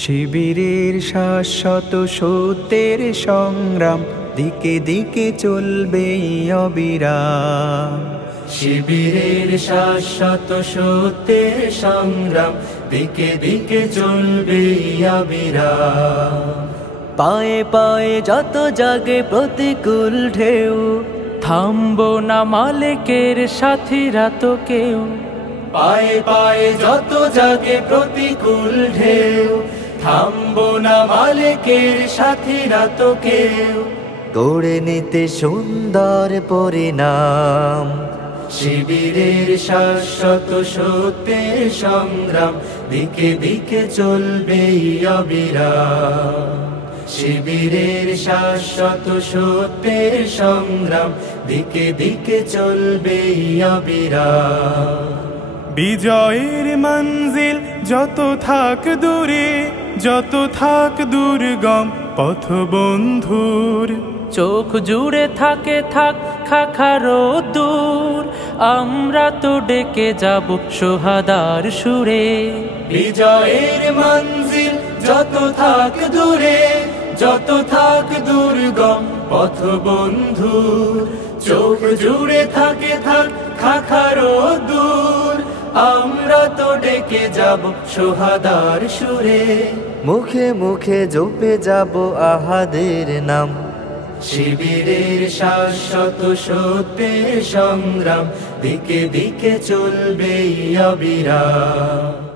শিবিরের শাশ্বত সত্যের সংগ্রাম দিকে দিকে চলবে অবিরাম। শিবিরের শাশ্বত সত্যের সংগ্রাম দিকে দিকে চলবে অবিরাম। পায়ে পায়ে যত জাগে প্রতিকূল ঢেউ, থামবো না মালিকের সাথীরা তো কেউ। পায়ে পায়ে যত জাগে প্রতিকূল ঢেউ, থামবো না মালিকের সাথীরা তো কেউ। গড়ে নিতে সুন্দর পরিণাম। শিবিরের শাশ্বত সত্যের সংগ্রাম দিকে দিকে চলবে অবিরাম। শিবিরের শাশ্বত সত্যের সংগ্রাম দিকে দিকে চলবে অবিরাম। বিজয়ের মঞ্জিল যত থাক দূরে, যত থাক দুর্গম পথ বন্ধুর, চোখ জুড়ে থাকে থাক খাখারো দূর, আমরা তো ডেকে যাব সোহাদার সুরে। বিজয়ের মঞ্জিল যত থাক দূরে, যত থাক দুর্গম পথ বন্ধুর, চোখ জুড়ে থাকে থাক খাখারো দূর, আমরা তো ডেকে যাব সোহাদার সুরে। মুখে মুখে জপে যাব আহাদের নাম। শিবিরের শাশ্বত সত্যের সংগ্রাম দিকে দিকে চলবে অবিরাম।